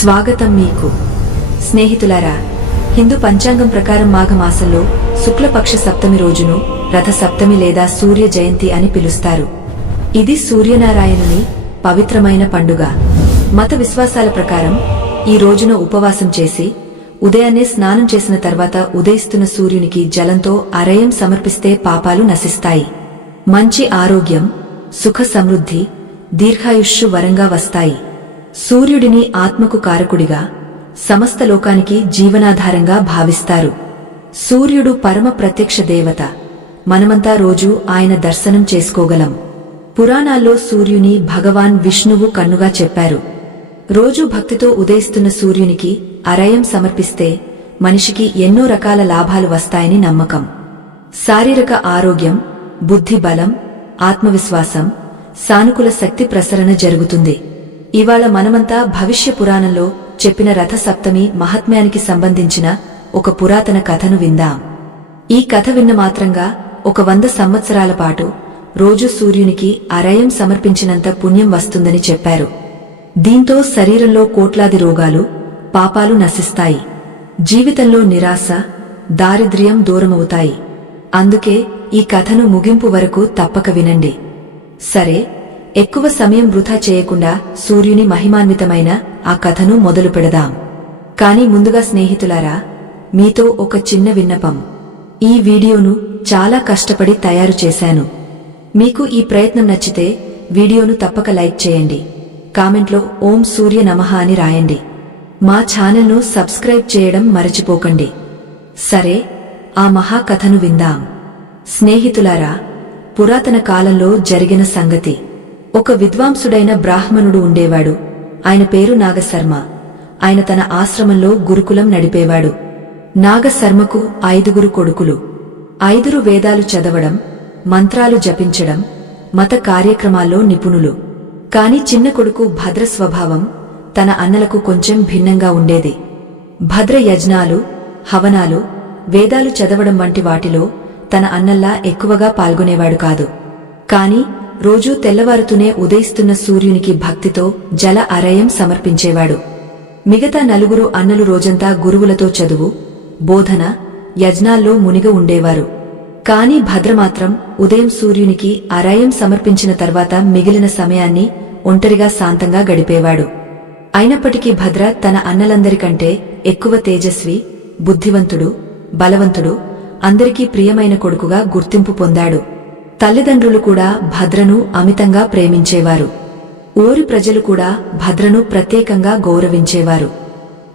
స్వాగతం మీకు. స్నేహితులారా, హిందూ పంచాంగం ప్రకారం మాఘమాసంలో శుక్లపక్ష సప్తమి రోజును రథ సప్తమి లేదా సూర్య జయంతి అని పిలుస్తారు. ఇది సూర్యనారాయణుని పవిత్రమైన పండుగ. మత విశ్వాసాల ప్రకారం ఈ రోజున ఉపవాసం చేసి ఉదయాన్నే స్నానం చేసిన తర్వాత ఉదయిస్తున్న సూర్యునికి జలంతో అరయం సమర్పిస్తే పాపాలు నశిస్తాయి. మంచి ఆరోగ్యం, సుఖ సమృద్ధి, దీర్ఘాయుష్షు వరంగా వస్తాయి. సూర్యుడిని ఆత్మకు కారకుడిగా, సమస్త లోకానికి జీవనాధారంగా భావిస్తారు. సూర్యుడు పరమ ప్రత్యక్ష దేవత. మనమంతా రోజూ ఆయన దర్శనం చేసుకోగలం. పురాణాల్లో సూర్యుని భగవాన్ విష్ణువు కన్నుగా చెప్పారు. రోజూ భక్తితో ఉదయిస్తున్న సూర్యునికి అరయం సమర్పిస్తే మనిషికి ఎన్నో రకాల లాభాలు వస్తాయని నమ్మకం. శారీరక ఆరోగ్యం, బుద్ధి బలం, ఆత్మవిశ్వాసం, సానుకూల శక్తి ప్రసరణ జరుగుతుంది. ఇవాళ మనమంతా భవిష్య పురాణంలో చెప్పిన రథ సప్తమి మహాత్మ్యానికి సంబంధించిన ఒక పురాతన కథను విందాం. ఈ కథ విన్న మాత్రంగా 100 సంవత్సరాల పాటు రోజు సూర్యునికి అరయం సమర్పించినంత పుణ్యం వస్తుందని చెప్పారు. దీంతో శరీరంలో కోట్లాది రోగాలు, పాపాలు నశిస్తాయి. జీవితంలో నిరాశ, దారిద్ర్యం దూరమవుతాయి. అందుకే ఈ కథను ముగింపు వరకు తప్పక వినండి. సరే, ఎక్కువ సమయం వృథా చేయకుండా సూర్యుని మహిమాన్వితమైన ఆ కథను మొదలు పెడదాం. కాని ముందుగా స్నేహితులారా, మీతో ఒక చిన్న విన్నపం. ఈ వీడియోను చాలా కష్టపడి తయారు చేశాను. మీకు ఈ ప్రయత్నం నచ్చితే వీడియోను తప్పక లైక్ చేయండి. కామెంట్లో ఓం సూర్య నమః అని రాయండి. మా ఛానల్ను సబ్స్క్రైబ్ చేయడం మరచిపోకండి. సరే, ఆ మహాకథను విందాం. స్నేహితులారా, పురాతన కాలంలో జరిగిన సంగతి. ఒక విద్వాంసుడైన బ్రాహ్మణుడు ఉండేవాడు. ఆయన పేరు నాగశర్మ. ఆయన తన ఆశ్రమంలో గురుకులం నడిపేవాడు. నాగశర్మకు 5 కొడుకులు. 5 వేదాలు చదవడం, మంత్రాలు జపించడం, మత కార్యక్రమాల్లో నిపుణులు. కాని చిన్న కొడుకు భద్ర స్వభావం తన అన్నలకు కొంచెం భిన్నంగా ఉండేది. భద్ర యజ్ఞాలు, హవనాలు, వేదాలు చదవడం వంటి వాటిలో తన అన్నల్లా ఎక్కువగా పాల్గొనేవాడు కాదు. కాని రోజూ తెల్లవారుతూనే ఉదయిస్తున్న సూర్యునికి భక్తితో జల అరయం సమర్పించేవాడు. మిగతా 4 అన్నలు రోజంతా గురువులతో చదువు, బోధన, యజ్ఞాల్లో మునిగి ఉండేవారు. కాని భద్ర మాత్రం ఉదయం సూర్యునికి అరయం సమర్పించిన తర్వాత మిగిలిన సమయాన్ని ఒంటరిగా శాంతంగా గడిపేవాడు. అయినప్పటికీ భద్ర తన అన్నలందరికంటే ఎక్కువ తేజస్వి, బుద్ధివంతుడు, బలవంతుడు, అందరికీ ప్రియమైన కొడుకుగా గుర్తింపు పొందాడు. తల్లిదండ్రులు కూడా భద్రను అమితంగా ప్రేమించేవారు. ఊరి ప్రజలు కూడా భద్రను ప్రత్యేకంగా గౌరవించేవారు.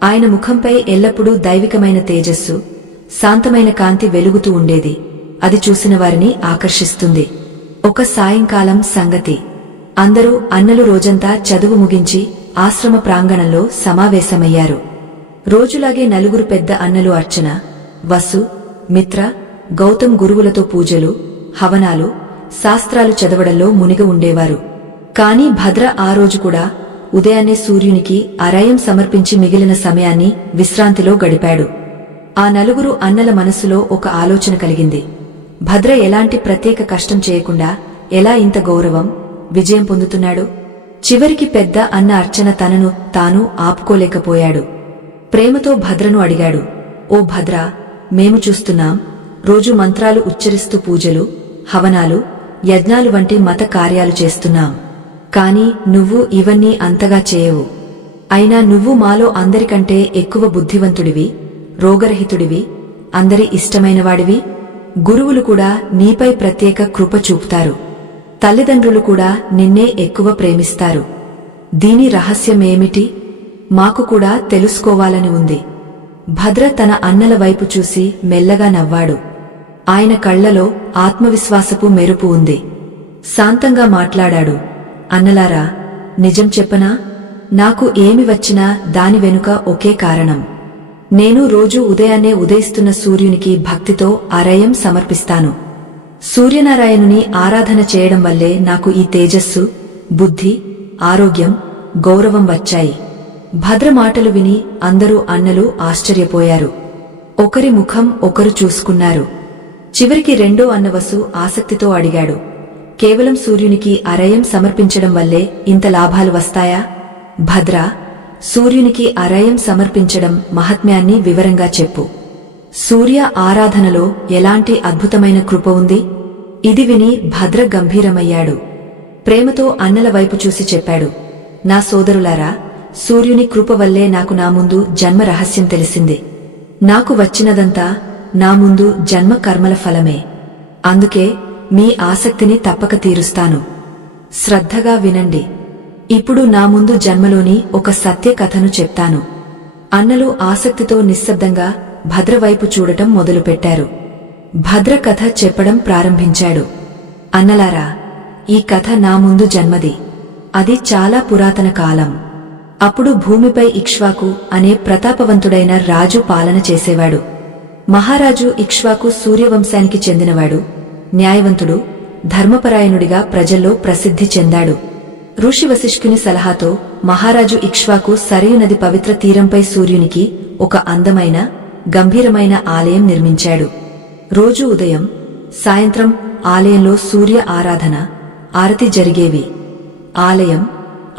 ఆయన ముఖంపై ఎల్లప్పుడూ దైవికమైన తేజస్సు, శాంతమైన కాంతి వెలుగుతూ ఉండేది. అది చూసిన వారిని ఆకర్షిస్తుంది. ఒక సాయంకాలం సంగతి. అందరూ అన్నలు రోజంతా చదువు ముగించి ఆశ్రమ ప్రాంగణంలో సమావేశమయ్యారు. రోజులాగే 4 పెద్ద అన్నలు అర్చన, వసు, మిత్ర, గౌతమ్ గురువులతో పూజలు, హవనాలు, శాస్త్రాలు చదవడంలో మునిగి ఉండేవారు. కాని భద్ర ఆ రోజు కూడా ఉదయాన్నే సూర్యునికి అరయం సమర్పించి మిగిలిన సమయాన్ని విశ్రాంతిలో గడిపాడు. ఆ 4 అన్నల మనస్సులో ఒక ఆలోచన కలిగింది. భద్ర ఎలాంటి ప్రత్యేక కష్టం చేయకుండా ఎలా ఇంత గౌరవం, విజయం పొందుతున్నాడు? చివరికి పెద్ద అన్న అర్చన తనను తాను ఆపుకోలేకపోయాడు. ప్రేమతో భద్రను అడిగాడు, ఓ భద్ర, మేము చూస్తున్నాం, రోజు మంత్రాలు ఉచ్చరిస్తూ పూజలు, హవనాలు, యజ్ఞాలు వంటి మత కార్యాలు చేస్తున్నాం. కాని నువ్వు ఇవన్నీ అంతగా చేయవు. అయినా నువ్వు మాలో అందరికంటే ఎక్కువ బుద్ధివంతుడివి, రోగరహితుడివి, అందరి ఇష్టమైనవాడివి. గురువులు కూడా నీపై ప్రత్యేక కృప చూపుతారు. తల్లిదండ్రులు కూడా నిన్నే ఎక్కువ ప్రేమిస్తారు. దీని రహస్యమేమిటి? మాకు కూడా తెలుసుకోవాలని ఉంది. భద్ర తన అన్నల వైపు చూసి మెల్లగా నవ్వాడు. ఆయన కళ్లలో ఆత్మవిశ్వాసపు మెరుపు ఉంది. శాంతంగా మాట్లాడాడు. అన్నలారా, నిజం చెప్పనా? నాకు ఏమి వచ్చినా దాని వెనుక ఒకే కారణం. నేను రోజూ ఉదయాన్నే ఉదయిస్తున్న సూర్యునికి భక్తితో అరయం సమర్పిస్తాను. సూర్యనారాయణుని ఆరాధన చేయడం వల్లే నాకు ఈ తేజస్సు, బుద్ధి, ఆరోగ్యం, గౌరవం వచ్చాయి. భద్ర మాటలు విని అందరూ అన్నలు ఆశ్చర్యపోయారు. ఒకరి ముఖం ఒకరు చూసుకున్నారు. చివరికి 2వ అన్న వసు ఆసక్తితో అడిగాడు, కేవలం సూర్యునికి అరయం సమర్పించడం వల్లే ఇంత లాభాలు వస్తాయా? భద్ర, సూర్యునికి అరయం సమర్పించడం మహాత్మ్యాన్ని వివరంగా చెప్పు. సూర్య ఆరాధనలో ఎలాంటి అద్భుతమైన కృప ఉంది? ఇది విని భద్ర గంభీరమయ్యాడు. ప్రేమతో అన్నల వైపు చూసి చెప్పాడు, నా సోదరులారా, సూర్యుని కృప వల్లే నాకు నా ముందు జన్మ రహస్యం తెలిసింది. నాకు వచ్చినదంతా నా ముందు జన్మ కర్మల ఫలమే. అందుకే మీ ఆసక్తిని తప్పక తీరుస్తాను. శ్రద్ధగా వినండి. ఇప్పుడు నా ముందు జన్మలోని ఒక సత్య కథను చెప్తాను. అన్నలు ఆసక్తితో నిశ్శబ్దంగా భద్రవైపు చూడటం మొదలుపెట్టారు. భద్ర కథ చెప్పడం ప్రారంభించాడు. అన్నలారా, ఈ కథ నా ముందు జన్మది. అది చాలా పురాతన కాలం. అప్పుడు భూమిపై ఇక్ష్వాకు అనే ప్రతాపవంతుడైన రాజు పాలన చేసేవాడు. మహారాజు ఇక్ష్వాకు సూర్యవంశానికి చెందినవాడు. న్యాయవంతుడు, ధర్మపరాయణుడిగా ప్రజల్లో ప్రసిద్ధి చెందాడు. ఋషి వశిష్ఠుని సలహాతో మహారాజు ఇక్ష్వాకు సరయు నది పవిత్ర తీరంపై సూర్యునికి ఒక అందమైన, గంభీరమైన ఆలయం నిర్మించాడు. రోజూ ఉదయం, సాయంత్రం ఆలయంలో సూర్య ఆరాధన, ఆరతి జరిగేవి. ఆలయం,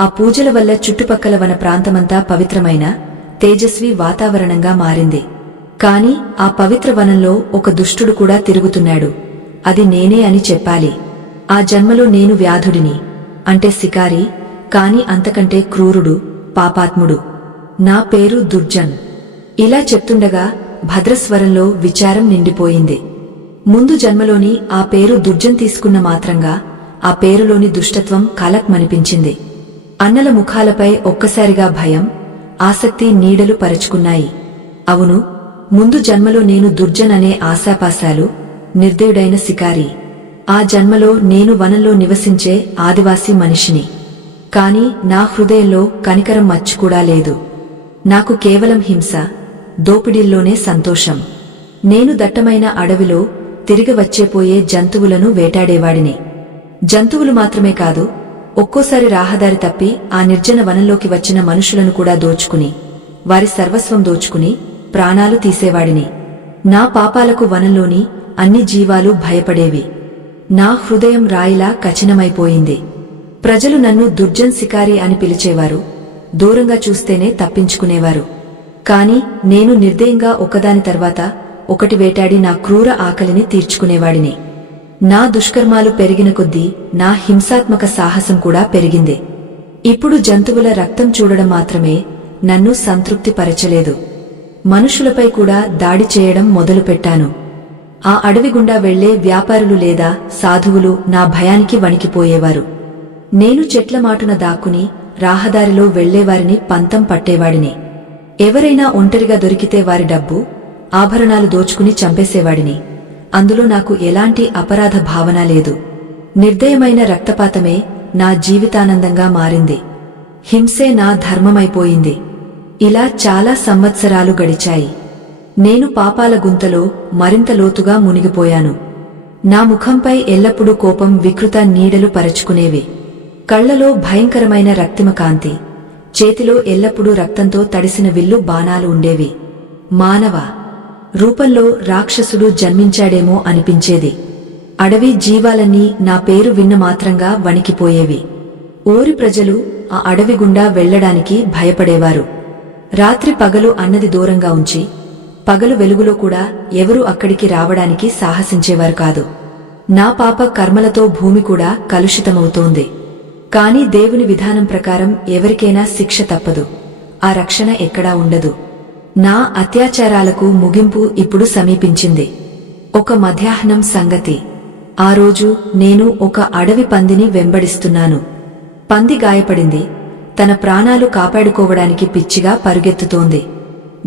ఆ పూజల వల్ల చుట్టుపక్కల వన ప్రాంతమంతా పవిత్రమైన, తేజస్వి వాతావరణంగా మారింది. కాని ఆ పవిత్ర వనంలో ఒక దుష్టుడు కూడా తిరుగుతున్నాడు. అది నేనే అని చెప్పాలి. ఆ జన్మలో నేను వ్యాధుడిని, అంటే శికారి, కాని అంతకంటే క్రూరుడు, పాపాత్ముడు. నా పేరు దుర్జన్. ఇలా చెప్తుండగా భద్రస్వరంలో విచారం నిండిపోయింది. ముందు జన్మలోని ఆ పేరు దుర్జన్ తీసుకున్న మాత్రంగా ఆ పేరులోని దుష్టత్వం కలక్మనిపించింది. అన్నల ముఖాలపై ఒక్కసారిగా భయం, ఆసక్తి నీడలు పరుచుకున్నాయి. అవును, ముందు జన్మలో నేను దుర్జన్ అనే ఆశాపాశాలు, నిర్దయుడైన శికారి. ఆ జన్మలో నేను వనంలో నివసించే ఆదివాసీ మనిషిని. కాని నా హృదయంలో కనికరం మచ్చుకూడా లేదు. నాకు కేవలం హింస, దోపిడీల్లోనే సంతోషం. నేను దట్టమైన అడవిలో తిరిగి వచ్చేపోయే జంతువులను వేటాడేవాడిని. జంతువులు మాత్రమే కాదు, ఒక్కోసారి రాహదారి తప్పి ఆ నిర్జన వనంలోకి వచ్చిన మనుషులను కూడా దోచుకుని, వారి సర్వస్వం దోచుకుని ప్రాణాలు తీసేవాడిని. నా పాపాలకు వనంలోని అన్ని జీవాలు భయపడేవి. నా హృదయం రాయిలా కఠినమైపోయింది. ప్రజలు నన్ను దుర్జన్ శికారి అని పిలిచేవారు. దూరంగా చూస్తేనే తప్పించుకునేవారు. కాని నేను నిర్దయంగా ఒకదాని తర్వాత ఒకటి వేటాడి నా క్రూర ఆకలిని తీర్చుకునేవాడిని. నా దుష్కర్మాలు పెరిగిన కొద్దీ నా హింసాత్మక సాహసం కూడా పెరిగింది. ఇప్పుడు జంతువుల రక్తం చూడడం మాత్రమే నన్ను సంతృప్తిపరచలేదు. మనుషులపై కూడా దాడి చేయడం మొదలుపెట్టాను. ఆ అడవి గుండా వెళ్లే వ్యాపారులు లేదా సాధువులు నా భయానికి వణికిపోయేవారు. నేను చెట్ల మాటున దాక్కుని రాహదారిలో వెళ్లేవారిని పంతం పట్టేవాడిని. ఎవరైనా ఒంటరిగా దొరికితే వారి డబ్బు, ఆభరణాలు దోచుకుని చంపేసేవాడిని. అందులో నాకు ఎలాంటి అపరాధ భావన లేదు. నిర్దయమైన రక్తపాతమే నా జీవితానందంగా మారింది. హింసే నా ధర్మమైపోయింది. ఇలా చాలా సంవత్సరాలు గడిచాయి. నేను పాపాల గుంతలో మరింత లోతుగా మునిగిపోయాను. నా ముఖంపై ఎల్లప్పుడూ కోపం వికృత నీడలు పరచుకునేవి. కళ్లలో భయంకరమైన రక్తిమ కాంతి, చేతిలో ఎల్లప్పుడూ రక్తంతో తడిసిన విల్లు బాణాలు ఉండేవి. మానవ రూపంలో రాక్షసుడు జన్మించాడేమో అనిపించేది. అడవి జీవాలన్నీ నా పేరు విన్న మాత్రంగా వణికిపోయేవి. ఊరి ప్రజలు ఆ అడవి గుండా వెళ్లడానికి భయపడేవారు. రాత్రి పగలు అన్నది దూరంగా ఉంచి, పగలు వెలుగులో కూడా ఎవరూ అక్కడికి రావడానికి సాహసించేవారు కాదు. నా పాప కర్మలతో భూమి కూడా కలుషితమవుతోంది. కాని దేవుని విధానం ప్రకారం ఎవరికైనా శిక్ష తప్పదు. ఆ రక్షణ ఎక్కడా ఉండదు. నా అత్యాచారాలకు ముగింపు ఇప్పుడు సమీపించింది. ఒక మధ్యాహ్నం సంగతి. ఆ రోజు నేను ఒక అడవి పందిని వెంబడిస్తున్నాను. పంది గాయపడింది. తన ప్రాణాలు కాపాడుకోవడానికి పిచ్చిగా పరుగెత్తుతోంది.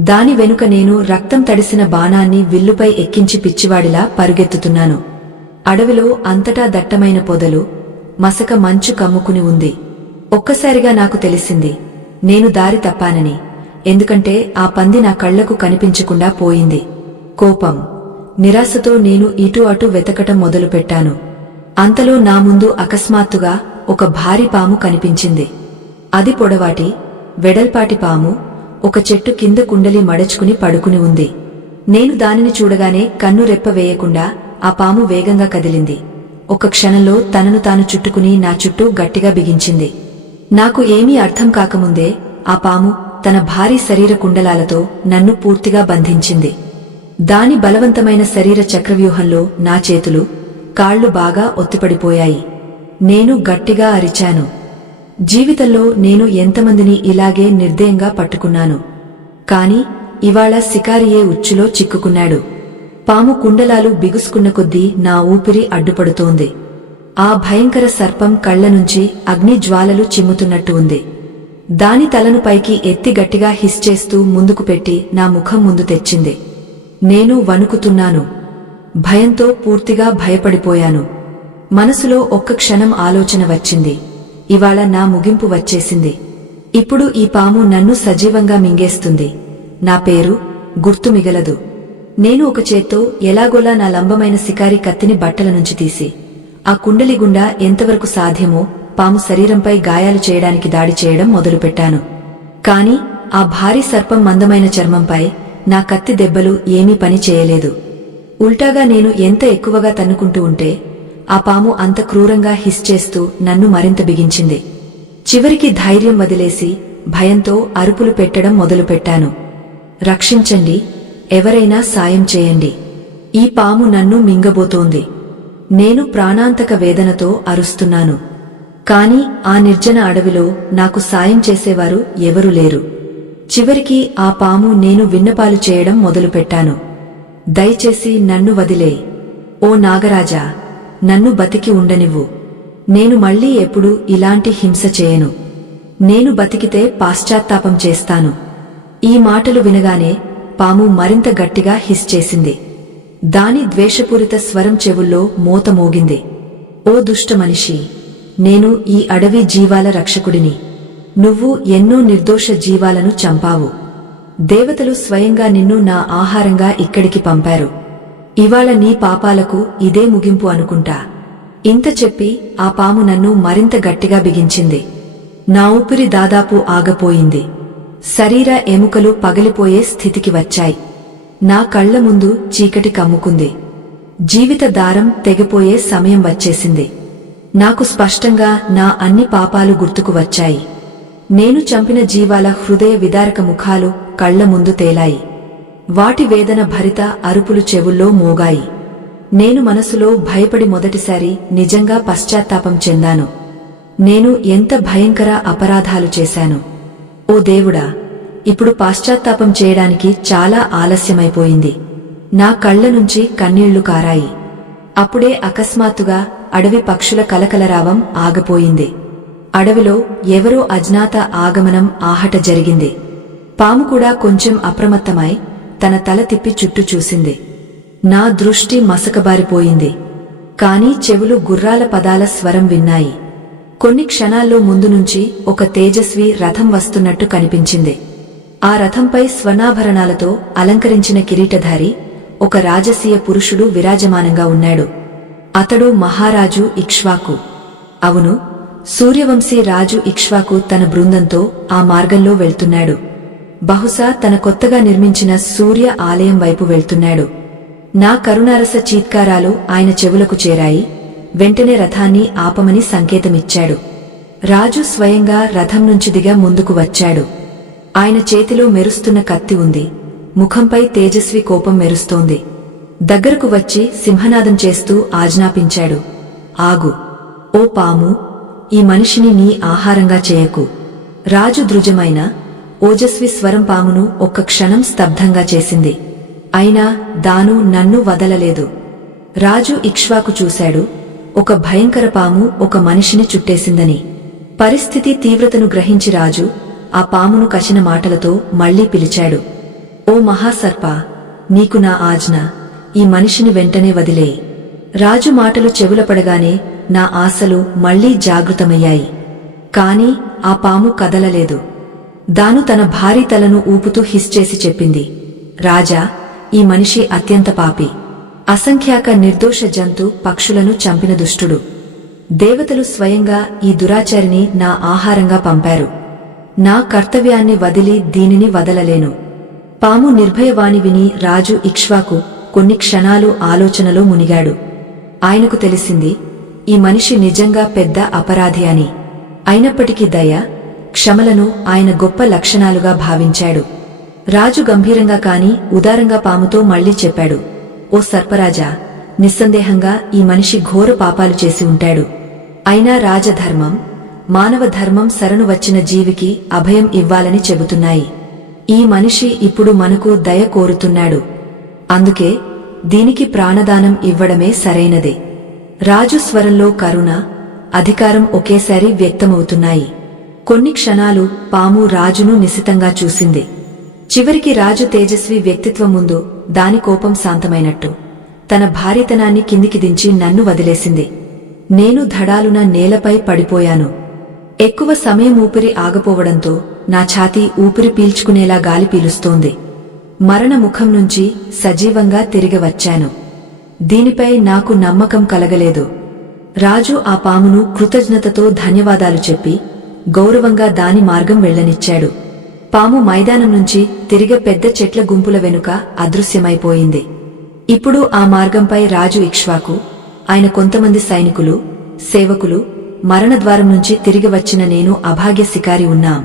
దాని వెనుక నేను రక్తం తడిసిన బాణాన్ని విల్లుపై ఎక్కించి పిచ్చివాడిలా పరుగెత్తుతున్నాను. అడవిలో అంతటా దట్టమైన పొదలు, మసక మంచు కమ్ముకుని ఉంది. ఒక్కసారిగా నాకు తెలిసింది, నేను దారి తప్పానని. ఎందుకంటే ఆ పంది నా కళ్లకు కనిపించకుండా పోయింది. కోపం, నిరాశతో నేను ఇటు అటు వెతకటం మొదలుపెట్టాను. అంతలో నా ముందు అకస్మాత్తుగా ఒక భారీ పాము కనిపించింది. అది పొడవాటి, వెడల్పాటి పాము. ఒక చెట్టు కింద కుండలి మడచుకుని పడుకుని ఉంది. నేను దానిని చూడగానే కన్ను రెప్ప వేయకుండా ఆ పాము వేగంగా కదిలింది. ఒక క్షణంలో తనను తాను చుట్టుకుని నా చుట్టూ గట్టిగా బిగించింది. నాకు ఏమీ అర్థం కాకముందే ఆ పాము తన భారీ శరీర కుండలాలతో నన్ను పూర్తిగా బంధించింది. దాని బలవంతమైన శరీర చక్రవ్యూహంలో నా చేతులు, కాళ్లు బాగా ఒత్తిపడిపోయాయి. నేను గట్టిగా అరిచాను. జీవితంలో నేను ఎంతమందిని ఇలాగే నిర్దయంగా పట్టుకున్నాను. కాని ఇవాళ శికారియే ఉచ్చులో చిక్కుకున్నాడు. పాము కుండలాలు బిగుసుకున్న కొద్దీ నా ఊపిరి అడ్డుపడుతోంది. ఆ భయంకర సర్పం కళ్లనుంచి అగ్నిజ్వాలలు చిమ్ముతున్నట్టు ఉంది. దాని తలను పైకి ఎత్తి గట్టిగా హిస్ చేస్తూ ముందుకు పెట్టి నా ముఖం ముందు తెచ్చింది. నేను వణుకుతున్నాను. భయంతో పూర్తిగా భయపడిపోయాను. మనసులో ఒక్క క్షణం ఆలోచన వచ్చింది. ఇవాళ నా ముగింపు వచ్చేసింది. ఇప్పుడు ఈ పాము నన్ను సజీవంగా మింగేస్తుంది. నా పేరు గుర్తు మిగలదు. నేను ఒక చేత్తో ఎలాగోలా నా లంబమైన శికారి కత్తిని బట్టల నుంచి తీసి ఆ కుండలి గుండా ఎంతవరకు సాధ్యమో పాము శరీరంపై గాయాలు చేయడానికి దాడి చేయడం మొదలుపెట్టాను. కాని ఆ భారీ సర్పం మందమైన చర్మంపై నా కత్తి దెబ్బలు ఏమీ పని చేయలేదు. ఉల్టాగా నేను ఎంత ఎక్కువగా తన్నుకుంటూ ఉంటే ఆ పాము అంత క్రూరంగా హిస్ చేస్తూ నన్ను మరింత బిగించింది. చివరికి ధైర్యం వదిలేసి భయంతో అరుపులు పెట్టడం మొదలుపెట్టాను. రక్షించండి, ఎవరైనా సాయం చేయండి, ఈ పాము నన్ను మింగబోతోంది. నేను ప్రాణాంతక వేదనతో అరుస్తున్నాను. కాని ఆ నిర్జన అడవిలో నాకు సాయం చేసేవారు ఎవరూ లేరు. చివరికి ఆ పాము నేను విన్నపాలు చేయడం మొదలుపెట్టాను. దయచేసి నన్ను వదిలే, ఓ నాగరాజా, నన్ను బతికి ఉండనివ్వు. నేను మళ్లీ ఎప్పుడూ ఇలాంటి హింస చేయను. నేను బతికితే పాశ్చాత్తాపం చేస్తాను. ఈ మాటలు వినగానే పాము మరింత గట్టిగా హిస్ చేసింది. దాని ద్వేషపూరిత స్వరం చెవుల్లో మోత మోగింది. ఓ దుష్ట మనిషి, నేను ఈ అడవి జీవాల రక్షకుడిని. నువ్వు ఎన్నో నిర్దోష జీవాలను చంపావు. దేవతలు స్వయంగా నిన్ను నా ఆహారంగా ఇక్కడికి పంపారు. ఇవాళ నీ పాపాలకు ఇదే ముగింపు అనుకుంటా. ఇంత చెప్పి ఆ పాము నన్ను మరింత గట్టిగా బిగించింది. నా ఊపిరి దాదాపు ఆగపోయింది. శరీర ఎముకలు పగిలిపోయే స్థితికి వచ్చాయి. నా కళ్ల ముందు చీకటి కమ్ముకుంది. జీవిత దారం తెగిపోయే సమయం వచ్చేసింది. నాకు స్పష్టంగా నా అన్ని పాపాలు గుర్తుకు వచ్చాయి. నేను చంపిన జీవాల హృదయ విదారక ముఖాలు కళ్ల ముందు తేలాయి. వాటి వేదన భరిత అరుపులు చెవుల్లో మోగాయి. నేను మనసులో భయపడి మొదటిసారి నిజంగా పశ్చాత్తాపం చెందాను. నేను ఎంత భయంకర అపరాధాలు చేశాను. ఓ దేవుడా, ఇప్పుడు పాశ్చాత్తాపం చేయడానికి చాలా ఆలస్యమైపోయింది. నా కళ్ల నుంచి కన్నీళ్లు కారాయి. అప్పుడే అకస్మాత్తుగా అడవి పక్షుల కలకలరావం ఆగపోయింది. అడవిలో ఎవరో అజ్ఞాత ఆగమనం ఆహట జరిగింది. పాము కూడా కొంచెం అప్రమత్తమై తన తల తిప్పి చుట్టూ చూసింది. నా దృష్టి మసకబారిపోయింది. కాని చెవులు గుర్రాల పదాల స్వరం విన్నాయి. కొన్ని క్షణాల్లో ముందు నుంచి ఒక తేజస్వి రథం వస్తున్నట్టు కనిపించింది. ఆ రథంపై స్వర్ణాభరణాలతో అలంకరించిన కిరీటధారి ఒక రాజసీయ పురుషుడు విరాజమానంగా ఉన్నాడు. అతడు మహారాజు ఇక్ష్వాకు. అవును, సూర్యవంశీ రాజు ఇక్ష్వాకు తన బృందంతో ఆ మార్గంలో వెళ్తున్నాడు. బహుశా తన కొత్తగా నిర్మించిన సూర్య ఆలయం వైపు వెళ్తున్నాడు. నా కరుణారస చీత్కారాలు ఆయన చెవులకు చేరాయి. వెంటనే రథాన్ని ఆపమని సంకేతమిచ్చాడు. రాజు స్వయంగా రథం నుంచి దిగా ముందుకు వచ్చాడు. ఆయన చేతిలో మెరుస్తున్న కత్తి ఉంది. ముఖంపై తేజస్వి కోపం మెరుస్తోంది. దగ్గరకు వచ్చి సింహనాదం చేస్తూ ఆజ్ఞాపించాడు, ఆగు, ఓ పాము, ఈ మనిషిని నీ ఆహారంగా చేయకు. రాజు దృజమైన ఓజస్వి స్వరం పామును ఒక్క క్షణం స్తబ్దంగా చేసింది. అయినా దాను నన్ను వదలలేదు. రాజు ఇక్ష్వాకు చూశాడు. ఒక భయంకర పాము ఒక మనిషిని చుట్టేసిందని. పరిస్థితి తీవ్రతను గ్రహించి రాజు ఆ పామును కసిన మాటలతో మళ్లీ పిలిచాడు, ఓ మహాసర్ప, నీకు నా ఆజ్ఞ, ఈ మనిషిని వెంటనే వదిలేయి. రాజు మాటలు చెవుల పడగానే నా ఆశలు మళ్లీ జాగృతమయ్యాయి. కాని ఆ పాము కదలలేదు. దాను తన భారీ తలను ఊపుతూ హిస్ చేసి చెప్పింది, రాజా, ఈ మనిషి అత్యంత పాపి. అసంఖ్యాక నిర్దోష జంతు పక్షులను చంపిన దుష్టుడు. దేవతలు స్వయంగా ఈ దురాచారిని నా ఆహారంగా పంపారు. నా కర్తవ్యాన్ని వదిలి దీనిని వదలలేను. పాము నిర్భయవాణి విని రాజు ఇక్ష్వాకు కొన్ని క్షణాలు ఆలోచనలో మునిగాడు. ఆయనకు తెలిసింది, ఈ మనిషి నిజంగా పెద్ద అపరాధి అని. అయినప్పటికీ దయ, క్షమలను ఆయన గొప్ప లక్షణాలుగా భావించాడు. రాజు గంభీరంగా కాని ఉదారంగా పాముతో మళ్లీ చెప్పాడు, ఓ సర్పరాజా, నిస్సందేహంగా ఈ మనిషి ఘోర పాపాలు చేసి ఉంటాడు. అయినా రాజధర్మం, మానవ ధర్మం శరణు వచ్చిన జీవికి అభయం ఇవ్వాలని చెబుతున్నాయి. ఈ మనిషి ఇప్పుడు మనకు దయ కోరుతున్నాడు. అందుకే దీనికి ప్రాణదానం ఇవ్వడమే సరైనదే. రాజు స్వరంలో కరుణ, అధికారం ఒకేసారి వ్యక్తమవుతున్నాయి. కొన్ని క్షణాలు పాము రాజును నిశితంగా చూసింది. చివరికి రాజు తేజస్వి వ్యక్తిత్వం ముందు దాని కోపం శాంతమైనట్టు తన భార్యతనాన్ని కిందికి దించి నన్ను వదిలేసింది. నేను ధడాలున నేలపై పడిపోయాను. ఎక్కువ సమయం ఊపిరి ఆగపోవడంతో నా ఛాతీ ఊపిరి పీల్చుకునేలా గాలి పీలుస్తోంది. మరణ ముఖం నుంచి సజీవంగా తిరిగి వచ్చాను. దీనిపై నాకు నమ్మకం కలగలేదు. రాజు ఆ పామును కృతజ్ఞతతో ధన్యవాదాలు చెప్పి గౌరవంగా దాని మార్గం వెళ్లనిచ్చాడు. పాము మైదానం నుంచి తిరిగి పెద్ద చెట్ల గుంపుల వెనుక అదృశ్యమైపోయింది. ఇప్పుడు ఆ మార్గంపై రాజు ఇక్ష్వాకు, ఆయన కొంతమంది సైనికులు, సేవకులు, మరణద్వారం నుంచి తిరిగి వచ్చిన నేను అభాగ్య శికారి ఉన్నాం.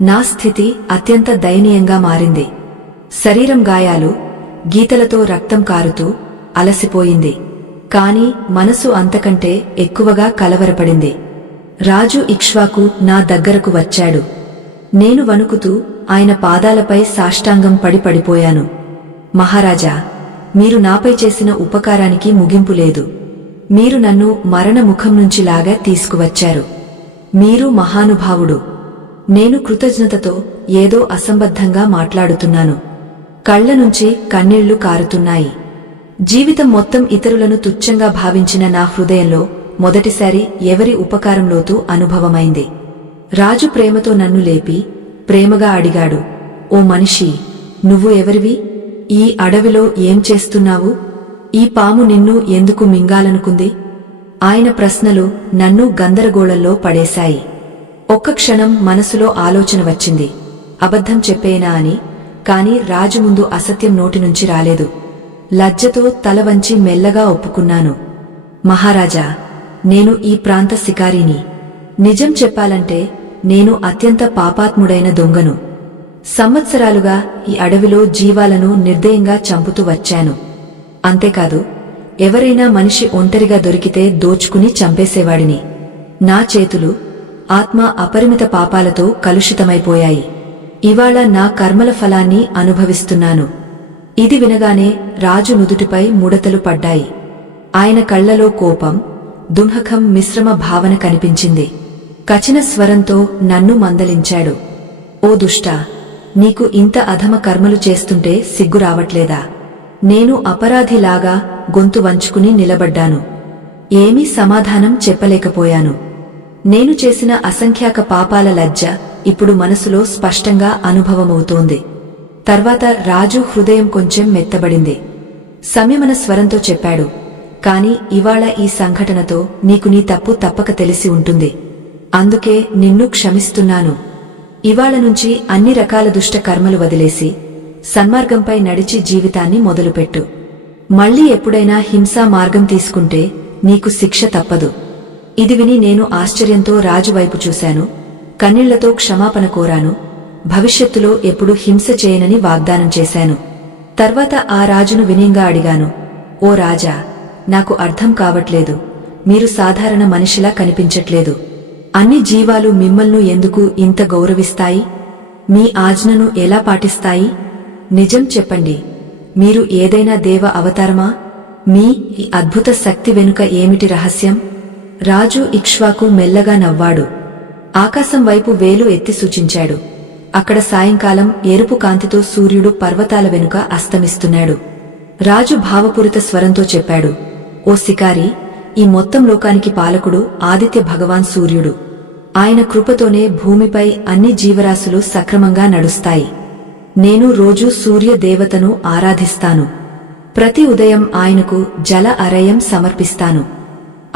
నా స్థితి అత్యంత దయనీయంగా మారింది. శరీరం గాయాలు, గీతలతో రక్తం కారుతూ అలసిపోయింది. కాని మనసు అంతకంటే ఎక్కువగా కలవరపడింది. రాజు ఇక్ష్వాకు నా దగ్గరకు వచ్చాడు. నేను వణుకుతూ ఆయన పాదాలపై సాష్టాంగం పడిపోయాను. మహారాజా, మీరు నాపై చేసిన ఉపకారానికి ముగింపు లేదు. మీరు నన్ను మరణ ముఖం నుంచి లాగా తీసుకువచ్చారు. మీరు మహానుభావుడు. నేను కృతజ్ఞతతో ఏదో అసంబద్ధంగా మాట్లాడుతున్నాను. కళ్ల నుంచి కన్నీళ్లు కారుతున్నాయి. జీవితం మొత్తం ఇతరులను తుచ్చంగా భావించిన నా హృదయంలో మొదటిసారి ఎవరి ఉపకారంలోతూ అనుభవమైంది. రాజు ప్రేమతో నన్ను లేపి ప్రేమగా అడిగాడు, ఓ మనిషి, నువ్వు ఎవరివి? ఈ అడవిలో ఏం చేస్తున్నావు? ఈ పాము నిన్ను ఎందుకు మింగాలనుకుంది? ఆయన ప్రశ్నలు నన్ను గందరగోళంలో పడేశాయి. ఒక్క క్షణం మనసులో ఆలోచన వచ్చింది, అబద్ధం చెప్పేనా అని. కాని రాజు ముందు అసత్యం నోటి నుంచి రాలేదు. లజ్జతో తల వంచి మెల్లగా ఒప్పుకున్నాను. మహారాజా, నేను ఈ ప్రాంత శికారిని. నిజం చెప్పాలంటే నేను అత్యంత పాపాత్ముడైన దొంగను. సంవత్సరాలుగా ఈ అడవిలో జీవాలను నిర్దయంగా చంపుతూ వచ్చాను. అంతేకాదు, ఎవరైనా మనిషి ఒంటరిగా దొరికితే దోచుకుని చంపేసేవాడిని. నా చేతులు, ఆత్మ అపరిమిత పాపాలతో కలుషితమైపోయాయి. ఇవాళ నా కర్మల ఫలాన్ని అనుభవిస్తున్నాను. ఇది వినగానే రాజు నుదుటిపై ముడతలు పడ్డాయి. ఆయన కళ్లలో కోపం, దుంహకం మిశ్రమ భావన కనిపించింది. కఠిన స్వరంతో నన్ను మందలించాడు. ఓ దుష్టా, నీకు ఇంత అధమ కర్మలు చేస్తుంటే సిగ్గు రావట్లేదా? నేను అపరాధిలాగా గొంతు వంచుకుని నిలబడ్డాను. ఏమీ సమాధానం చెప్పలేకపోయాను. నేను చేసిన అసంఖ్యాక పాపాల లజ్జ ఇప్పుడు మనసులో స్పష్టంగా అనుభవమవుతోంది. తర్వాత రాజు హృదయం కొంచెం మెత్తబడింది. సంయమన స్వరంతో చెప్పాడు, కాని ఇవాళ ఈ సంఘటనతో నీకు నీ తప్పు తప్పక తెలిసి ఉంటుంది. అందుకే నిన్ను క్షమిస్తున్నాను. ఇవాళ నుంచి అన్ని రకాల దుష్ట కర్మలు వదిలేసి సన్మార్గంపై నడిచి జీవితాన్ని మొదలుపెట్టు. మళ్లీ ఎప్పుడైనా హింసా మార్గం తీసుకుంటే నీకు శిక్ష తప్పదు. ఇది విని నేను ఆశ్చర్యంతో రాజు వైపు చూశాను. కన్నీళ్లతో క్షమాపణ కోరాను. భవిష్యత్తులో ఎప్పుడు హింస చేయనని వాగ్దానం చేశాను. తర్వాత ఆ రాజును వినయంగా అడిగాను, ఓ రాజా, నాకు అర్థం కావట్లేదు. మీరు సాధారణ మనిషిలా కనిపించట్లేదు. అన్ని జీవాలు మిమ్మల్ని ఎందుకు ఇంత గౌరవిస్తాయి? మీ ఆజ్ఞను ఎలా పాటిస్తాయి? నిజం చెప్పండి, మీరు ఏదైనా దేవ అవతారమా? మీ ఈ అద్భుత శక్తి వెనుక ఏమిటి రహస్యం? రాజు ఇక్ష్వాకు మెల్లగా నవ్వాడు. ఆకాశం వైపు వేలు ఎత్తి సూచించాడు. అక్కడ సాయంకాలం ఎరుపు కాంతితో సూర్యుడు పర్వతాల వెనుక అస్తమిస్తున్నాడు. రాజు భావపూరిత స్వరంతో చెప్పాడు, ఓ శికారి, ఈ మొత్తం లోకానికి పాలకుడు ఆదిత్య భగవాన్ సూర్యుడు. ఆయన కృపతోనే భూమిపై అన్ని జీవరాశులు సక్రమంగా నడుస్తాయి. నేను రోజూ సూర్య దేవతను ఆరాధిస్తాను. ప్రతి ఉదయం ఆయనకు జల అరయం సమర్పిస్తాను.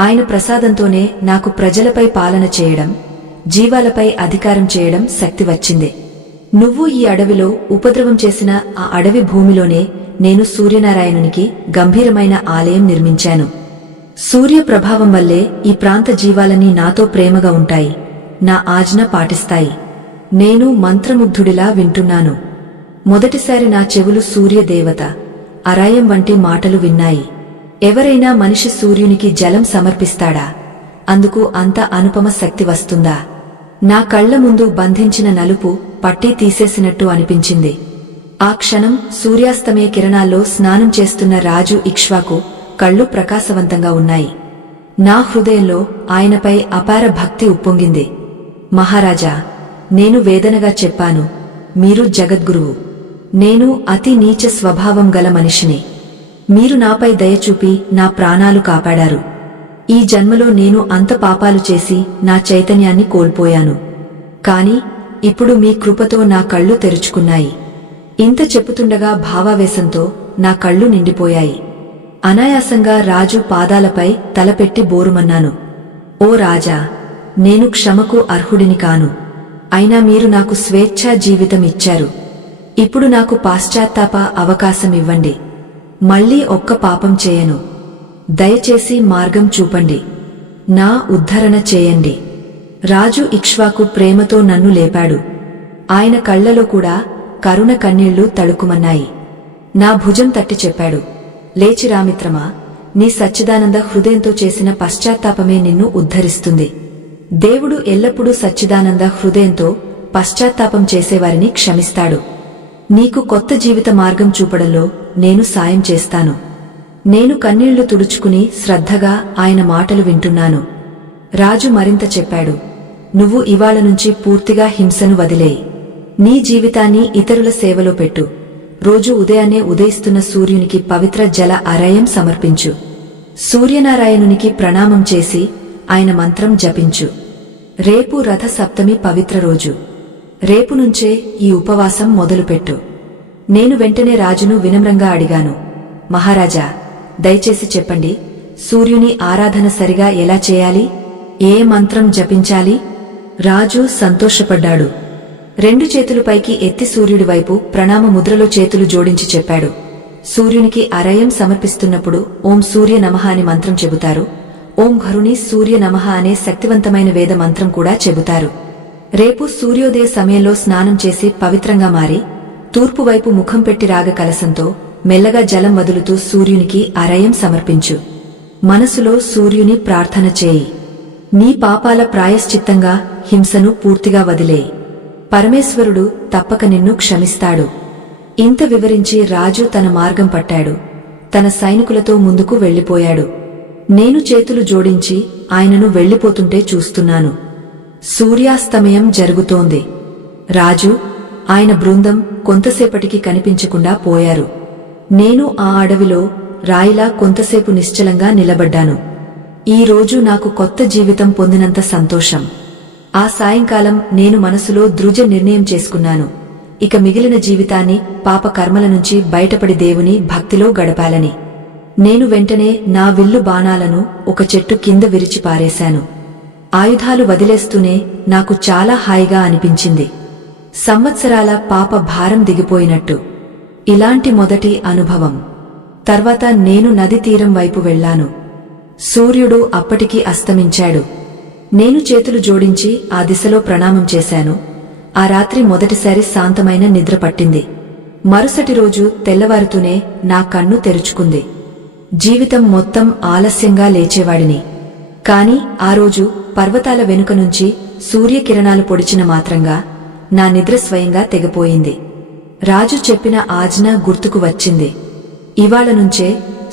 ఆయన ప్రసాదంతోనే నాకు ప్రజలపై పాలన చేయడం, జీవాలపై అధికారం చేయడం శక్తి వచ్చింది. నువ్వు ఈ అడవిలో ఉపద్రవం చేసిన ఆ అడవి భూమిలోనే నేను సూర్యనారాయణునికి గంభీరమైన ఆలయం నిర్మించాను. సూర్య ప్రభావం వల్లే ఈ ప్రాంత జీవాలన్నీ నాతో ప్రేమగా ఉంటాయి. నా ఆజ్ఞ పాటిస్తాయి. నేను మంత్రముగ్ధుడిలా వింటున్నాను. మొదటిసారి నా చెవులు సూర్యదేవత అరాయం వంటి మాటలు విన్నాయి. ఎవరైనా మనిషి సూర్యునికి జలం సమర్పిస్తాడా? అందుకు అంత అనుపమ శక్తి వస్తుందా? నా కళ్ల ముందు బంధించిన నలుపు పట్టి తీసేసినట్టు అనిపించింది. ఆ క్షణం సూర్యాస్తమయ కిరణాల్లో స్నానం చేస్తున్న రాజు ఇక్ష్వాకు కళ్ళు ప్రకాశవంతంగా ఉన్నాయి. నా హృదయంలో ఆయనపై అపార భక్తి ఉప్పొంగింది. మహారాజా, నేను వేదనగా చెప్పాను, మీరు జగద్గురువు. నేను అతి నీచ స్వభావం గల మనిషిని. మీరు నాపై దయచూపి నా ప్రాణాలు కాపాడారు. ఈ జన్మలో నేను అంత పాపాలు చేసి నా చైతన్యాన్ని కోల్పోయాను. కాని ఇప్పుడు మీ కృపతో నా కళ్ళు తెరుచుకున్నాయి. ఇంత చెప్పుతుండగా భావావేశంతో నా కళ్ళు నిండిపోయాయి. అనాయాసంగా రాజు పాదాలపై తలపెట్టి బోరుమన్నాను. ఓ రాజా, నేను క్షమకు అర్హుడిని కాను. అయినా మీరు నాకు స్వేచ్ఛా జీవితం ఇచ్చారు. ఇప్పుడు నాకు పాశ్చాత్తాప అవకాశమివ్వండి. మళ్లీ ఒక్క పాపం చేయను. దయచేసి మార్గం చూపండి. నా ఉద్ధరణ చేయండి. రాజు ఇక్ష్వాకు ప్రేమతో నన్ను లేపాడు. ఆయన కళ్లలో కూడా కరుణ కన్నీళ్లు తళుకుమన్నాయి. నా భుజం తట్టి చెప్పాడు, లేచి రామిత్రమా, నీ సచ్చిదానంద హృదయంతో చేసిన పశ్చాత్తాపమే నిన్ను ఉద్ధరిస్తుంది. దేవుడు ఎల్లప్పుడూ సచ్చిదానంద హృదయంతో పశ్చాత్తాపం చేసేవారిని క్షమిస్తాడు. నీకు కొత్త జీవిత మార్గం చూపడంలో నేను సాయం చేస్తాను. నేను కన్నీళ్లు తుడుచుకుని శ్రద్ధగా ఆయన మాటలు వింటున్నాను. రాజు మరింత చెప్పాడు, నువ్వు ఇవాళ నుంచి పూర్తిగా హింసను వదిలేయి. నీ జీవితాన్ని ఇతరుల సేవలో పెట్టు. రోజు ఉదయాన్నే ఉదయిస్తున్న సూర్యునికి పవిత్ర జల అరయం సమర్పించు. సూర్యనారాయణునికి ప్రణామం చేసి ఆయన మంత్రం జపించు. రేపు రథ సప్తమి పవిత్ర రోజు. రేపు నుంచే ఈ ఉపవాసం మొదలుపెట్టు. నేను వెంటనే రాజును వినమ్రంగా అడిగాను, మహారాజా, దయచేసి చెప్పండి, సూర్యుని ఆరాధన సరిగా ఎలా చేయాలి? ఏ మంత్రం జపించాలి? రాజు సంతోషపడ్డాడు. రెండు చేతులు పైకి ఎత్తి సూర్యుడి వైపు ప్రణామ ముద్రలో చేతులు జోడించి చెప్పాడు, సూర్యునికి అరయం సమర్పిస్తున్నప్పుడు ఓం సూర్య నమః అని మంత్రం చెబుతారు. ఓం ఘరుని సూర్య నమః అనే శక్తివంతమైన వేద మంత్రం కూడా చెబుతారు. రేపు సూర్యోదయ సమయంలో స్నానం చేసి పవిత్రంగా మారి తూర్పు వైపు ముఖం పెట్టి రాగ కలశంతో మెల్లగా జలం వదులుతూ సూర్యునికి అరయం సమర్పించు. మనసులో సూర్యుని ప్రార్థన చేయి. నీ పాపాల ప్రాయశ్చిత్తంగా హింసను పూర్తిగా వదిలేయి. పరమేశ్వరుడు తప్పక నిన్ను క్షమిస్తాడు. ఇంత వివరించి రాజు తన మార్గం పట్టాడు. తన సైనికులతో ముందుకు వెళ్లిపోయాడు. నేను చేతులు జోడించి ఆయనను వెళ్లిపోతుంటే చూస్తున్నాను. సూర్యాస్తమయం జరుగుతోంది. రాజు, ఆయన బృందం కొంతసేపటికి కనిపించకుండా పోయారు. నేను ఆ అడవిలో రాయిలా కొంతసేపు నిశ్చలంగా నిలబడ్డాను. ఈ రోజు నాకు కొత్త జీవితం పొందినంత సంతోషం. ఆ సాయంకాలం నేను మనసులో దృఢ నిర్ణయం చేసుకున్నాను, ఇక మిగిలిన జీవితాన్ని పాప కర్మల నుంచి బయటపడి దేవుని భక్తిలో గడపాలని. నేను వెంటనే నా విల్లు బాణాలను ఒక చెట్టు కింద విరిచి పారేశాను. ఆయుధాలు వదిలేస్తూనే నాకు చాలా హాయిగా అనిపించింది. సంవత్సరాల పాప భారం దిగిపోయినట్టు. ఇలాంటి మొదటి అనుభవం తర్వాత నేను నది తీరం వైపు వెళ్లాను. సూర్యుడు అప్పటికి అస్తమించాడు. నేను చేతులు జోడించి ఆ దిశలో ప్రణామం చేశాను. ఆ రాత్రి మొదటిసారి శాంతమైన నిద్ర పట్టింది. మరుసటి రోజు తెల్లవారుతూనే నా కన్ను తెరుచుకుంది. జీవితం మొత్తం ఆలస్యంగా లేచేవాడిని. కాని ఆ రోజు పర్వతాల వెనుక నుంచి సూర్యకిరణాలు పొడిచిన మాత్రంగా నా నిద్ర స్వయంగా తెగపోయింది. రాజు చెప్పిన ఆజ్ఞ గుర్తుకు వచ్చింది. ఇవాళ నుంచే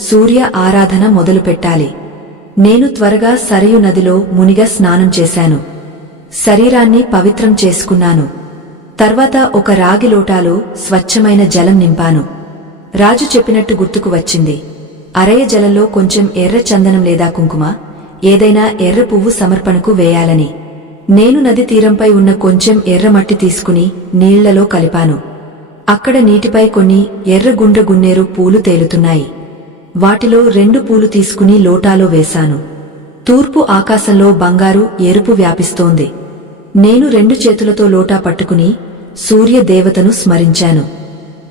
సూర్య ఆరాధన మొదలుపెట్టాలి. నేను త్వరగా సరయు నదిలో మునిగా స్నానం చేశాను. శరీరాన్ని పవిత్రం చేసుకున్నాను. తర్వాత ఒక రాగి లోటాలో స్వచ్ఛమైన జలం నింపాను. రాజు చెప్పినట్టు గుర్తుకు వచ్చింది. అరయ జలంలో కొంచెం ఎర్ర చందనం లేదా కుంకుమ, ఏదైనా ఎర్ర పువ్వు సమర్పణకు వేయాలని. నేను నది తీరంపై ఉన్న కొంచెం ఎర్రమట్టి తీసుకుని నీళ్లలో కలిపాను. అక్కడ నీటిపై కొన్ని ఎర్ర గుండ్ర గున్నేరు పూలు తేలుతున్నాయి. వాటిలో 2 పూలు తీసుకుని లోటాలో వేశాను. తూర్పు ఆకాశంలో బంగారు ఎరుపు వ్యాపిస్తోంది. నేను 2 చేతులతో లోటా పట్టుకుని సూర్య దేవతను స్మరించాను.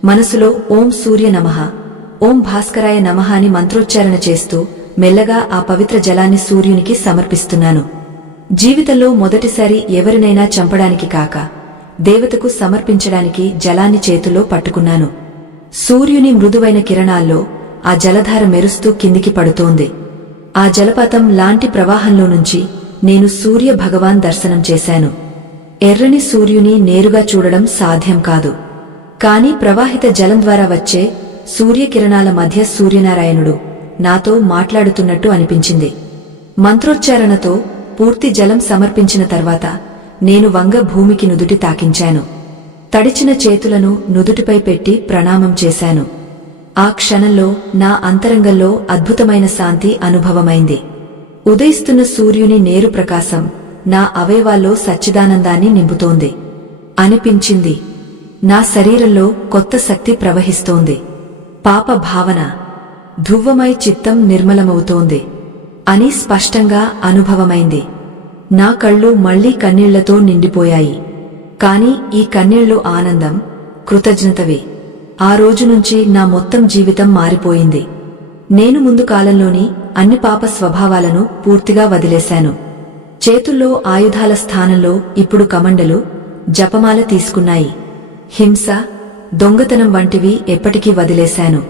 మనసులో ఓం సూర్య నమః, ఓం భాస్కరాయ నమః అని మంత్రోచ్చారణ చేస్తూ మెల్లగా ఆ పవిత్ర జలాన్ని సూర్యునికి సమర్పిస్తున్నాను. జీవితంలో మొదటిసారి ఎవరినైనా చంపడానికి కాక దేవతకు సమర్పించడానికి జలాన్ని చేతుల్లో పట్టుకున్నాను. సూర్యుని మృదువైన కిరణాల్లో ఆ జలధార మెరుస్తూ కిందికి పడుతోంది. ఆ జలపాతం లాంటి ప్రవాహంలో నుంచి నేను సూర్య భగవాన్ దర్శనం చేశాను. ఎర్రని సూర్యుని నేరుగా చూడడం సాధ్యం కాదు. కాని ప్రవాహిత జలం ద్వారా వచ్చే సూర్యకిరణాల మధ్య సూర్యనారాయణుడు నాతో మాట్లాడుతున్నట్టు అనిపించింది. మంత్రోచ్చారణతో పూర్తి జలం సమర్పించిన తర్వాత నేను వంగ భూమికి నుదుటి తాకించాను. తడిచిన చేతులను నుదుటిపై పెట్టి ప్రణామం చేశాను. ఆ క్షణంలో నా అంతరంగంలో అద్భుతమైన శాంతి అనుభవమైంది. ఉదయిస్తున్న సూర్యుని నేరు ప్రకాశం నా అవయవాల్లో సచ్చిదానందాన్ని నింపుతోంది. అనిపించింది నా శరీరంలో కొత్త శక్తి ప్రవహిస్తోంది. పాప భావన ధువ్వమై చిత్తం నిర్మలమవుతోంది అని స్పష్టంగా అనుభవమైంది. నా కళ్ళు మళ్లీ కన్నీళ్లతో నిండిపోయాయి. కాని ఈ కన్నీళ్లు ఆనందం, కృతజ్ఞతవి. ఆ రోజునుంచి నా మొత్తం జీవితం మారిపోయింది. నేను ముందు కాలంలోని అన్ని పాప స్వభావాలను పూర్తిగా వదిలేశాను. చేతుల్లో ఆయుధాల స్థానంలో ఇప్పుడు కమండలు, జపమాల తీసుకున్నాయి. హింస, దొంగతనం వంటివి ఎప్పటికీ వదిలేశాను.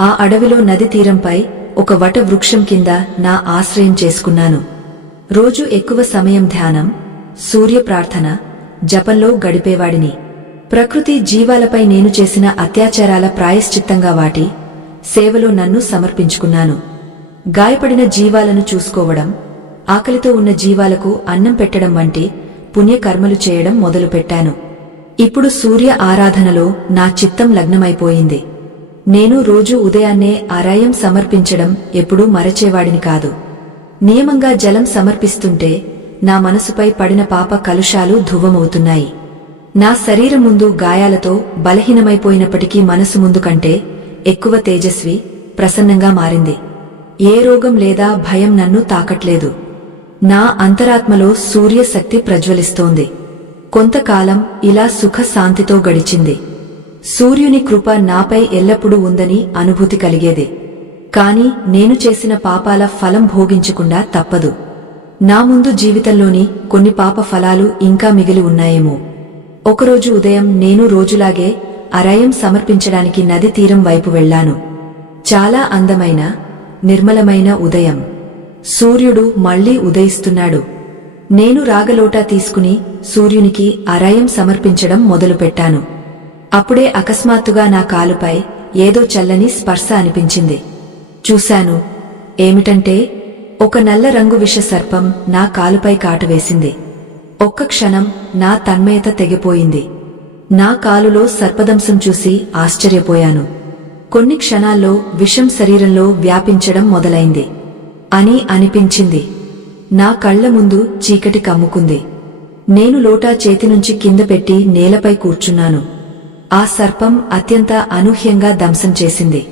ఆ అడవిలో నది తీరంపై ఒక వట వృక్షం కింద నా ఆశ్రయం చేసుకున్నాను. రోజు ఎక్కువ సమయం ధ్యానం, సూర్య ప్రార్థన, జపంలో గడిపేవాడిని. ప్రకృతి జీవాలపై నేను చేసిన అత్యాచారాల ప్రాయశ్చిత్తంగా వాటి సేవలో నన్ను సమర్పించుకున్నాను. గాయపడిన జీవాలను చూసుకోవడం, ఆకలితో ఉన్న జీవాలకు అన్నం పెట్టడం వంటి పుణ్యకర్మలు చేయడం మొదలుపెట్టాను. ఇప్పుడు సూర్య ఆరాధనలో నా చిత్తం లగ్నమైపోయింది. నేను రోజూ ఉదయాన్నే అరాయం సమర్పించడం ఎప్పుడూ మరచేవాడిని కాదు. నియమంగా జలం సమర్పిస్తుంటే నా మనసుపై పడిన పాప కలుషాలు ధువ్వమవుతున్నాయి. నా శరీరం ముందు గాయాలతో బలహీనమైపోయినప్పటికీ మనసు ముందు కంటే ఎక్కువ తేజస్వి, ప్రసన్నంగా మారింది. ఏ రోగం లేదా భయం నన్ను తాకట్లేదు. నా అంతరాత్మలో సూర్యశక్తి ప్రజ్వలిస్తోంది. కొంతకాలం ఇలా సుఖ శాంతితో గడిచింది. సూర్యుని కృప నాపై ఎల్లప్పుడూ ఉందని అనుభూతి కలిగేది. కాని నేను చేసిన పాపాల ఫలం భోగించకుండా తప్పదు. నా ముందు జీవితంలోని కొన్ని పాప ఫలాలు ఇంకా మిగిలి ఉన్నాయేమో. ఒకరోజు ఉదయం నేను రోజులాగే అరాయం సమర్పించడానికి నది తీరం వైపు వెళ్లాను. చాలా అందమైన, నిర్మలమైన ఉదయం. సూర్యుడు మళ్లీ ఉదయిస్తున్నాడు. నేను రాగలోటా తీసుకుని సూర్యునికి అరాయం సమర్పించడం మొదలుపెట్టాను. అప్పుడే అకస్మాత్తుగా నా కాలుపై ఏదో చల్లని స్పర్శ అనిపించింది. చూశాను. ఏమిటంటే ఒక నల్ల రంగు విష సర్పం నా కాలుపై కాటువేసింది. ఒక్క క్షణం నా తన్మయత తెగిపోయింది. నా కాలులో సర్పదంశం చూసి ఆశ్చర్యపోయాను. కొన్ని క్షణాల్లో విషం శరీరంలో వ్యాపించడం మొదలైంది అని అనిపించింది. నా కళ్ల ముందు చీకటి కమ్ముకుంది. నేను లోటా చేతినుంచి కింద పెట్టి నేలపై కూర్చున్నాను. ఆ సర్పం అత్యంత అనూహ్యంగా దంశం చేసింది.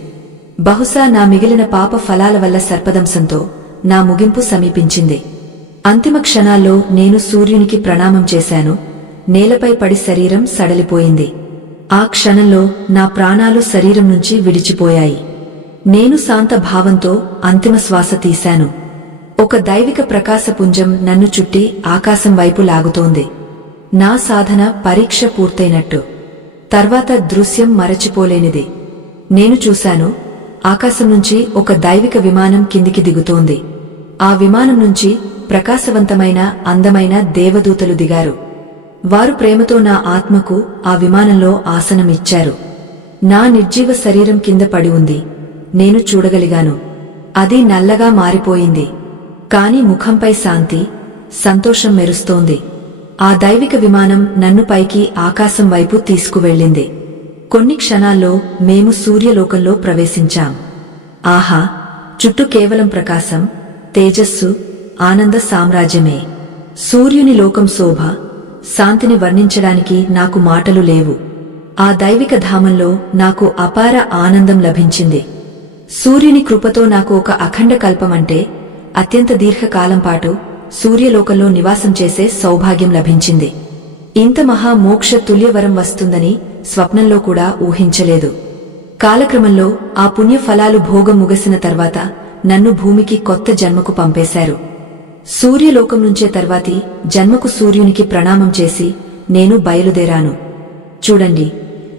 బహుశా నా మిగిలిన పాప ఫలాల వల్ల సర్పదంశంతో నా ముగింపు సమీపించింది. అంతిమ క్షణాల్లో నేను సూర్యునికి ప్రణామం చేశాను. నేలపై పడి శరీరం సడలిపోయింది. ఆ క్షణంలో నా ప్రాణాలు శరీరం నుంచి విడిచిపోయాయి. నేను శాంత భావంతో అంతిమ శ్వాస తీశాను. ఒక దైవిక ప్రకాశపుంజం నన్ను చుట్టి ఆకాశం వైపు లాగుతోంది. నా సాధన పరీక్ష పూర్తయినట్టు. తర్వాత దృశ్యం మరచిపోలేనిది. నేను చూశాను. ఆకాశం నుంచి ఒక దైవిక విమానం కిందికి దిగుతోంది. ఆ విమానం నుంచి ప్రకాశవంతమైన, అందమైన దేవదూతలు దిగారు. వారు ప్రేమతో నా ఆత్మకు ఆ విమానంలో ఆసనమిచ్చారు. నా నిర్జీవ శరీరం కింద పడి ఉంది. నేను చూడగలిగాను. అది నల్లగా మారిపోయింది. కాని ముఖంపై శాంతి, సంతోషం మెరుస్తోంది. ఆ దైవిక విమానం నన్ను పైకి ఆకాశం వైపు తీసుకువెళ్ళింది. కొన్ని క్షణాల్లో మేము సూర్యలోకంలో ప్రవేశించాం. ఆహా! చుట్టూ కేవలం ప్రకాశం, తేజస్సు, ఆనంద సామ్రాజ్యమే. సూర్యుని లోకం శోభ, శాంతిని వర్ణించడానికి నాకు మాటలు లేవు. ఆ దైవిక ధామంలో నాకు అపార ఆనందం లభించింది. సూర్యుని కృపతో నాకు ఒక అఖండ కల్పమంటే అత్యంత దీర్ఘకాలం పాటు సూర్యలోకంలో నివాసం చేసే సౌభాగ్యం లభించింది. ఇంత మహా మోక్ష తుల్యవరం వస్తుందని స్వప్నంలో కూడా ఊహించలేదు. కాలక్రమంలో ఆ పుణ్య ఫలాలు భోగం ముగిసిన తర్వాత నన్ను భూమికి కొత్త జన్మకు పంపేశారు. సూర్యలోకం నుంచే తర్వాతి జన్మకు సూర్యునికి ప్రణామం చేసి నేను బయలుదేరాను. చూడండి,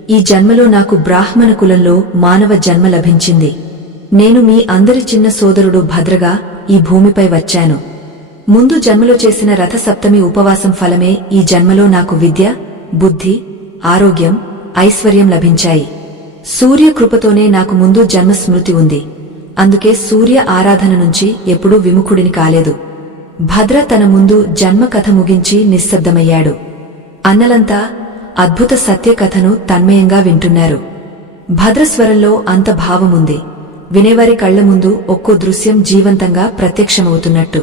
ఈ జన్మలో నాకు బ్రాహ్మణ కులంలో మానవ జన్మ లభించింది. నేను మీ అందరి చిన్న సోదరుడు భద్రగా ఈ భూమిపై వచ్చాను. ముందు జన్మలో చేసిన రథసప్తమి ఉపవాసం ఫలమే ఈ జన్మలో నాకు విద్య, బుద్ధి, ఆరోగ్యం, ఐశ్వర్యం లభించాయి. సూర్య కృపతోనే నాకు ముందు జన్మ స్మృతి ఉంది. అందుకే సూర్య ఆరాధన నుంచి ఎప్పుడూ విముఖుడిని కాలేదు. భద్ర తన ముందు జన్మ కథ ముగించి నిశ్శబ్దమయ్యాడు. అన్నలంతా అద్భుత సత్య కథను తన్మయంగా వింటున్నారు. భద్రస్వరంలో అంత భావముంది. వినేవారి కళ్ల ముందు ఒక్కో దృశ్యం జీవంతంగా ప్రత్యక్షమవుతున్నట్టు.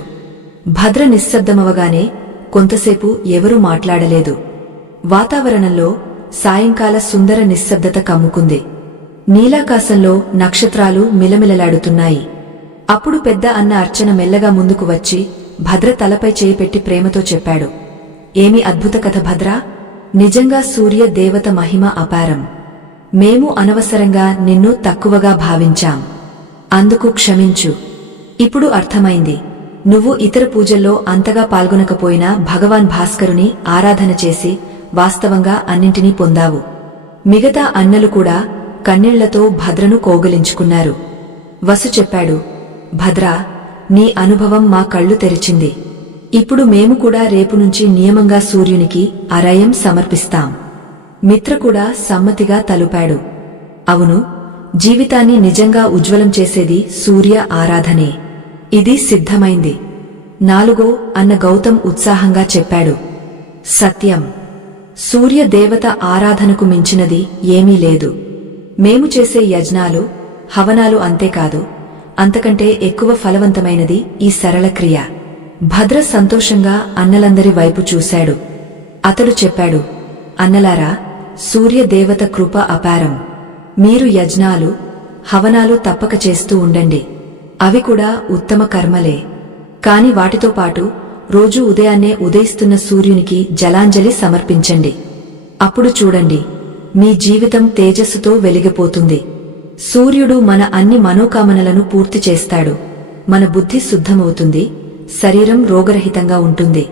భద్ర నిశ్శబ్దమవగానే కొంతసేపు ఎవరూ మాట్లాడలేదు. వాతావరణంలో సాయంకాల సుందర నిశ్శబ్దత కమ్ముకుంది. నీలాకాశంలో నక్షత్రాలు మిలమిలలాడుతున్నాయి. అప్పుడు పెద్ద అన్న అర్చన మెల్లగా ముందుకు వచ్చి భద్ర తలపై చేయి పెట్టి ప్రేమతో చెప్పాడు, ఏమి అద్భుత కథ భద్రా! నిజంగా సూర్య దేవత మహిమ అపారం. మేము అనవసరంగా నిన్ను తక్కువగా భావించాం. అందుకు క్షమించు. ఇప్పుడు అర్థమైంది. నువ్వు ఇతర పూజల్లో అంతగా పాల్గొనకపోయినా భగవాన్ భాస్కరుని ఆరాధన చేసి వాస్తవంగా అన్నింటినీ పొందావు. మిగతా అన్నలు కూడా కన్నీళ్లతో భద్రను కోగలించుకున్నారు. వసు చెప్పాడు, భద్రా, నీ అనుభవం మా కళ్ళు తెరిచింది. ఇప్పుడు మేము కూడా రేపు నుంచి నియమంగా సూర్యునికి అరయం సమర్పిస్తాం. మిత్ర కూడా సమ్మతిగా తలుపాడు. అవును, జీవితాన్ని నిజంగా ఉజ్వలం చేసేది సూర్య ఆరాధనే. ఇది సిద్ధమైంది. 4 అన్న గౌతమ్ ఉత్సాహంగా చెప్పాడు. సత్యం. సూర్య దేవత ఆరాధనకు మించినది ఏమీ లేదు. మేము చేసే యజ్ఞాలు, హవనాలు అంతేకాదు, అంతకంటే ఎక్కువ ఫలవంతమైనది ఈ సరళ క్రియ. భద్ర సంతోషంగా అన్నలందరి వైపు చూశాడు. అతడు చెప్పాడు, అన్నలారా, సూర్య దేవత కృప అపారం. మీరు యజ్ఞాలు, హవనాలు తప్పక చేస్తూ ఉండండి. అవి కూడా ఉత్తమ కర్మలే. కాని వాటితో పాటు రోజూ ఉదయాన్నే ఉదయిస్తున్న సూర్యునికి జలాంజలి సమర్పించండి. అప్పుడు చూడండి, మీ జీవితం తేజస్సుతో వెలిగిపోతుంది. సూర్యుడు మన అన్ని మనోకామనలను పూర్తి చేస్తాడు. మన బుద్ధి శుద్ధమవుతుంది, శరీరం రోగరహితంగా ఉంటుంది.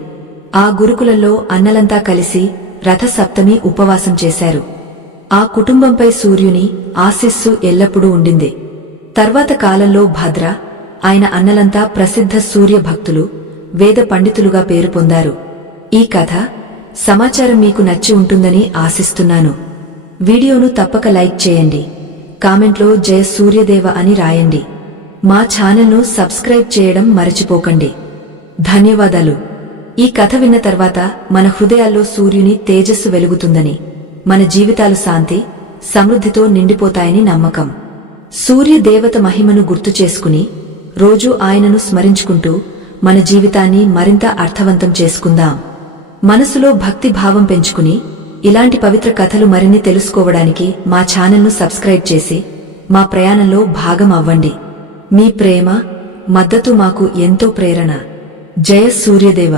ఆ గురుకులంలో అన్నలంతా కలిసి రథసప్తమి ఉపవాసం చేశారు. ఆ కుటుంబంపై సూర్యుని ఆశీస్సు ఎల్లప్పుడూ ఉండింది. తర్వాత కాలంలో భద్ర, ఆయన అన్నలంతా ప్రసిద్ధ సూర్య భక్తులు, వేద పండితులుగా పేరు పొందారు. ఈ కథ, సమాచారం మీకు నచ్చి ఉంటుందని ఆశిస్తున్నాను. వీడియోను తప్పక లైక్ చేయండి. కామెంట్లో జయ సూర్యదేవ అని రాయండి. మా ఛానల్ను సబ్స్క్రైబ్ చేయడం మరచిపోకండి. ధన్యవాదాలు. ఈ కథ విన్న తర్వాత మన హృదయాల్లో సూర్యుని తేజస్సు వెలుగుతుందని, మన జీవితాలు శాంతి, సమృద్ధితో నిండిపోతాయని నమ్మకం. సూర్య దేవత మహిమను గుర్తు చేసుకుని రోజూ ఆయనను స్మరించుకుంటూ మన జీవితాన్ని మరింత అర్థవంతం చేసుకుందాం. మనసులో భక్తి భావం పెంచుకుని ఇలాంటి పవిత్ర కథలు మరిన్ని తెలుసుకోవడానికి మా ఛానల్ను సబ్స్క్రైబ్ చేసి మా ప్రయాణంలో భాగం అవ్వండి. మీ ప్రేమ, మద్దతు మాకు ఎంతో ప్రేరణ. జయ సూర్యదేవ.